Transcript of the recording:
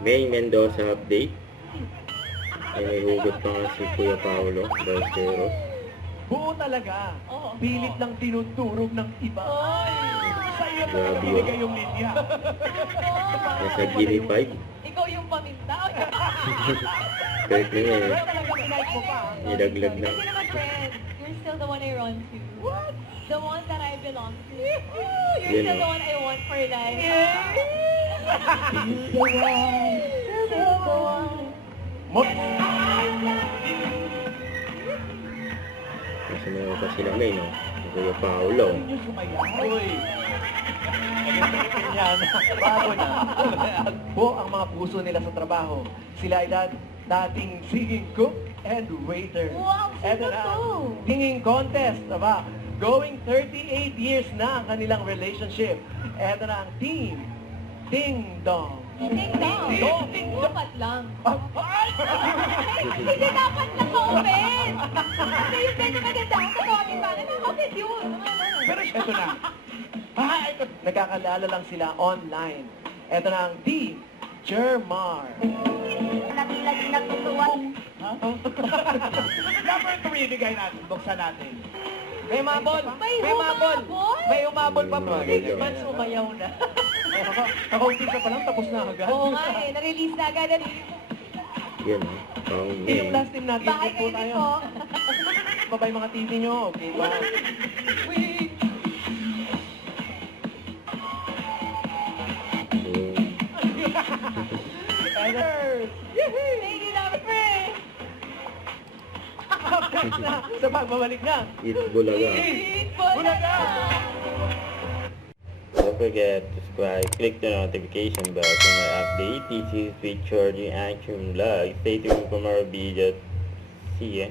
May Mendoza update. Ay, may hugot pa nga si Kuya Paolo Balcero. Buo talaga. Oo. Pilit lang tinuturo ng iba. Sa iyo po Grabe, binigay yung linya. Nasa Gini 5. Ikaw yung paminta. Kahit na nga eh. Pero talagang inayos mo pa. Nilaglag na. Kasi naman, friend, you're still the one I run to. What? The one that I belong to. You're Yan, still oh. the one I want for life. Kasi naman pa sila may, no? Si Kuya Paolo. Yung sumayaw. Uy. Yan. Bago na. Agbo ang mga puso nila sa trabaho. Sila ay dating singing cook and waiter. Wow, Eto sino na, to? singing contest, aba? Going 38 years na ang kanilang relationship. Eto na ang team. Ding Dong. Ding dong. Dong. Ding Dong. Dapat lang. Ay! Hindi dapat naka-open. Kasi yung ganyan maganda. Naka-open ba? Naka-open yun. Pero eto na. Ito. Nagkakalala lang sila online. Eto na ang team. Jermar. Nabilag natutuwan. Number 3, bigay natin. Buksan natin. May mabol. May humabol? May humabol pa po. May Man, sumayaw na. Kaka-umpisa pa lang, tapos na agad. Oo nga eh. Na-release na agad. Yan, no? Pang Yung last team natin, Bahay po kayo din tayo. po. Babay mga TV nyo, okay ba? Wait. Tigers! Lady love friend. Sa pagbabalik na. Eat Bulaga. Eat Bulaga! Don't forget to subscribe, click the notification bell for more update. This is with Charging Action Vlog. Stay tuned for more videos. See ya.